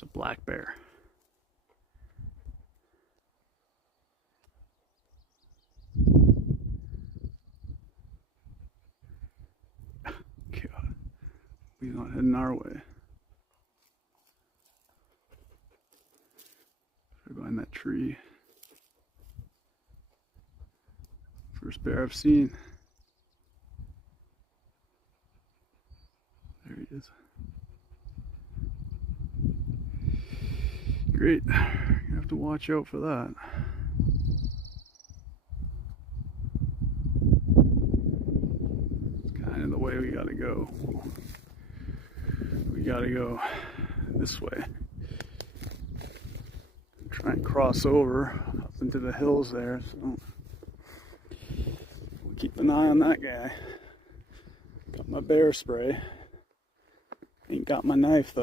It's a black bear. God, he's not heading our way. Right behind that tree. First bear I've seen. There he is. Great. You have to watch out for that. It's kind of the way we gotta go. We gotta go this way. Try and cross over up into the hills there. So we'll keep an eye on that guy. Got my bear spray. Ain't got my knife though.